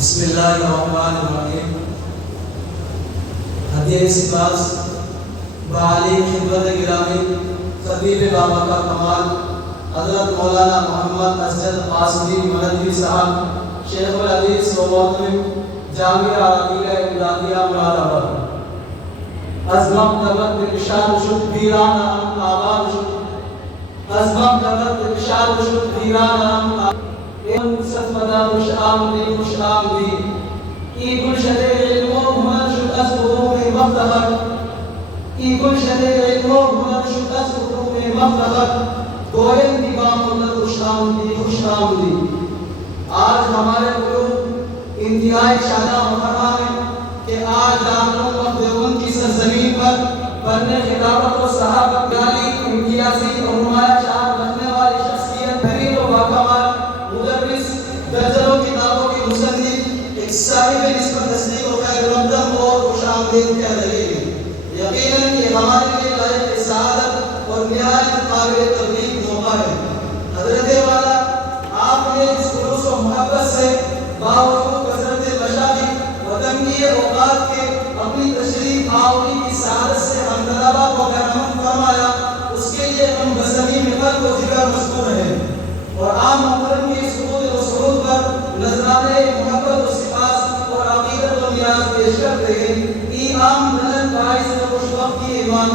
بسم اللہ الرحمن الرحیم۔ حدیث سپاس بعالی خدمت گرامی خطیب بابا کا کمال حضرت مولانا محمد اسد قاسمی مدنی صاحب شیخ الحدیث و محترم جامعہ عربیہ امدادیہ مراد آباد از مکتبت ارشاد شد ویران ہم آباد شد، از مکتبت ارشاد شد ویران ہم آباد ست مدار خوش آمدی خوش آمدی ای گلشن علم و هنر شد از علوم مفتخر، ای گلشن علم و هنر شد از علوم مفتخر، گویم دیوان مدر خوش آمدی خوش آمدی۔ آج ہمارے علوم انتہائی شادہ مفرح ہے کہ آج دارالعلوم دیوبند کی سرزمین پر پڑھنے خطابت و صحابت عالی امتیازی اور نمایاں شان رکھنے والی شخصیت فرید و باکمال مدرس درجنوں کتابوں کی مصنف ایک صاحب نسبت تصدیق و خیر مقدم اور خوش آمدید کہہ رہے ہیں۔ یقیناً یہ ہمارے لیے لائق سعادت اور نہایت قابل تبلیغ موقع ہے۔ حضرت والا آپ نے اس خلوص و محبت سے باوجود کثرت مشاغل و تنگی اوقات کے اپنی تشریف آوری کی سعادت سے ہم طلباء کو برہمن فرمایا، اس کے لیے ہم بزمین قلب و ذکر مذکور ہیں اور عام محترم کی سعود و سعود پر نذرانے محبت و سپاس اور عقیدت و نیاز پیش کرتے ہیں۔ ای عام دلن باعث و خوشبختی ایمان،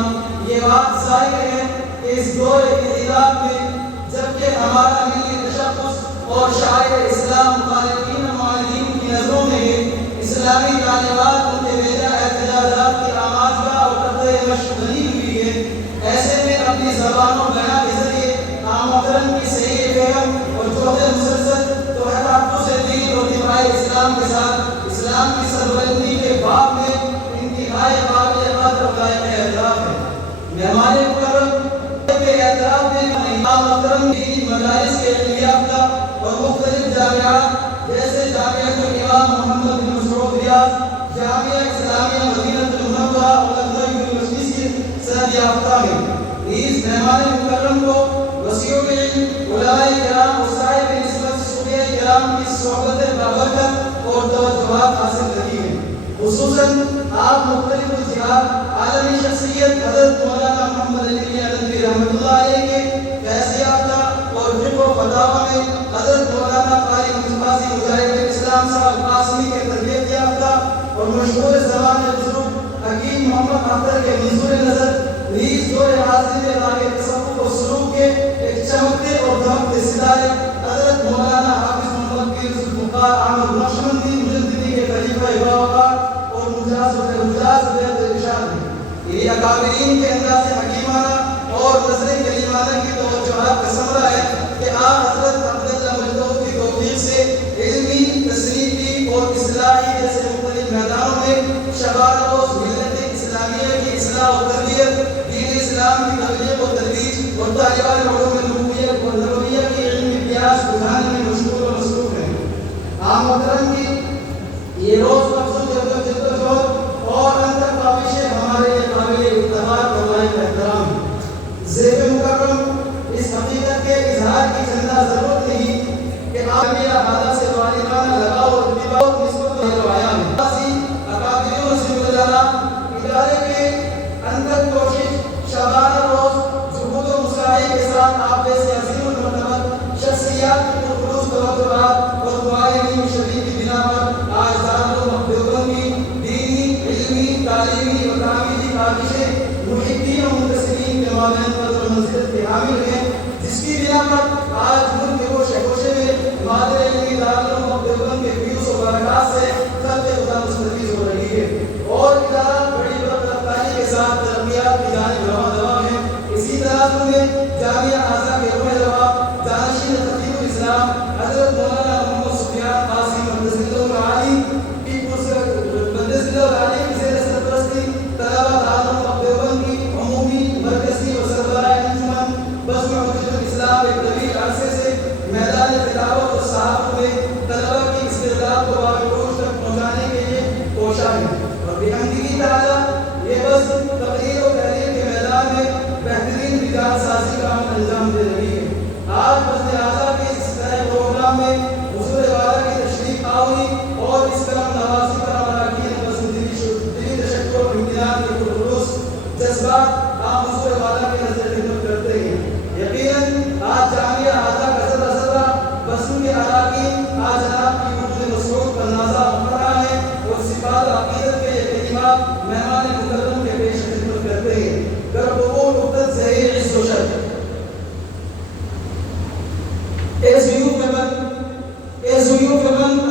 یہ بات ظاہر ہے کہ اس دور اختلاف میں جبکہ ہمارا ملی تشخص اور شاعر اسلام مخالفین و معاندین کی نظروں میں ہے، اسلامی تعلیمات ان کے بیجا احتجاجات کی آغازگاہ اور قطع مشق بنی ہوئی ہے۔ ایسے میں اپنی زبان و بیان کے ذریعے عام محترم کی صحیح فہم اور جہد مسلسل تو تحفظ دین اور دفاع اسلام کے ساتھ اسلام کی سربلندی کے باب میں انتہائی قابل قدر و لائق اعتراف ہے۔ مہمان مکرم کے اعتراف میں عام محترم کی مدارس کے علم یافتہ اور مختلف جامعات جیسے جامعہ امام محمد بن مسعود ریاض، جامعہ اسلامیہ مدینہ المنورہ اور لکھنؤ یونیورسٹی سے سند یافتہ ہیں۔ اس مہمان مکرم کو وسیع علم، علماء کرام اور صاحب نسبت صوفیہ کرام کی صحبت بابرکت اور توجہات حاصل رہی ہیں۔ خصوصاً آپ مختلف الجہات عالمی شخصیت حضرت مولانا محمد علی ندوی رحمۃ اللہ علیہ کے فیض یافتہ اور فقہ و فتاوی میں حضرت مولانا قاری مصباحی مجاہد اسلام صاحب قاسمی کے تربیت یافتہ اور مشہور زمان بزرگ حکیم محمد اختر کے منظور نظر نیز دور حاضر میں راہ تصوف و سلوک کے ایک چمکتے اور دمکتے ستارے حضرت مولانا حافظ محمد پیر ذوالفقار احمد نقشبندی مجددی کے خلیفہ باوقار اور مجاز و مجاز بیت ارشاد ہیں۔ یہ اکابرین کے انداز حکیمانہ اور نظر کلیمانہ کی توجہات کا ثمرہ ہے کہ آپ حضرت عبداللہ مجدود کی توفیق سے علمی، تصنیفی اور اصلاحی جیسے مختلف میدانوں میں شباب روز ملت اسلامیہ کی اصلاح و تربیت، دین اسلام کی تبلیغ و ترویج اور طالبان علوم نبویہ اور نبویہ کی علمی پیاس بجھانے میں مشغول و مصروف ہیں۔ عام محترم کی یہ روز افزوں جدوجہد اور اندر کاوشیں ہمارے لیے قابل افتخار اور لائق احترام ہیں۔ ضیف مکرم، اس حقیقت کے اظہار کی چندہ ضرورت نہیں کہ آپ میرا حالہ سے والدانہ لگاؤ اور اتباع نسبت روایہ ہے۔ اکابرین سے مدلہ ادارے کے اندر کوشش شبانہ روز جہود و مساعی کے ساتھ آپ جیسے عظیم المرتبت شخصیات کی خلوص توجہات اور دعائیں شریف کی بنا پر آج دارالعلوم دیوبند کی دینی، علمی، تعلیمی اور تعمیری کاوشیں محبین و منتسبین کے مابین قدر و منزلت کے حامل ہیں، جس کی بنا پر آج ملک کے گوشے گوشے میں مادر علمی دارالعلوم دیوبند کے فیوز و برکات سے خلق خدا مستفیض ہو رہی ہے اور ادارہ بڑی برفتاری کے ساتھ ترقیات کی جانب رواں دواں ہے۔ اسی طرح میں جامعہ اعظم کے روح روا جانشین خطیب الاسلام حضرت مولانا محمد سفیان قاسم مدثر العالی کی مدثر العالی کی زیر سرپرستی طلبہ دارالعلوم دیوبند کی عمومی، مرکزی اور سربراہ انجمن بزم حجت الاسلام ایک طویل عرصے سے میدان خطابت اور صحافت میں طلبہ کی استعداد کو باوجود تک پہنچانے کے لیے کوشاں ہے اور بحمدہ تعالی یہ بس تقریر و تحریر کے میدان میں بہترین رجال سازی کا عمل انجام دے رہی ہے۔ آج وزیر اعظم کے اس طرح پروگرام میں حضور والا کی تشریف آوری اور آج جناب کی وجود مسعود کا نازا مقررہ ہے اور صفات عقیدت کے یہ کلمات مہمان مکرم کے پیش خدمت کرتے ہیں. گربور افتد زہیر عز و شر.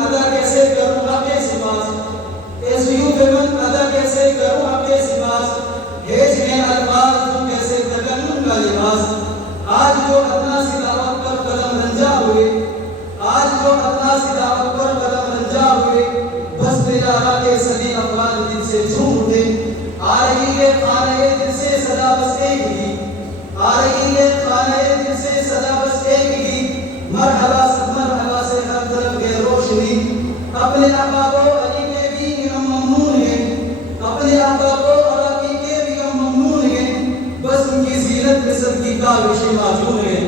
ادا کیسے کروں حق سباز ادا کیسے کروں حق سباز ہیج میں الفاظ تم کیسے تکنن کا لباس. آج جو اپنا سی دعوت پر قدم رنجا ہوئے بس تجارہ کے سبھی افراد دل سے جھوم اٹھے. آ رہی ہے خانہ دل سے صدا بس ایک ہی مرحبا سب مرحبا سے ہر طرف ہے روشنی. اپنے احباب و علی کے بھی ہم ممنون ہیں بس ان کی زینت میں سب کی کاوشیں معجون ہیں.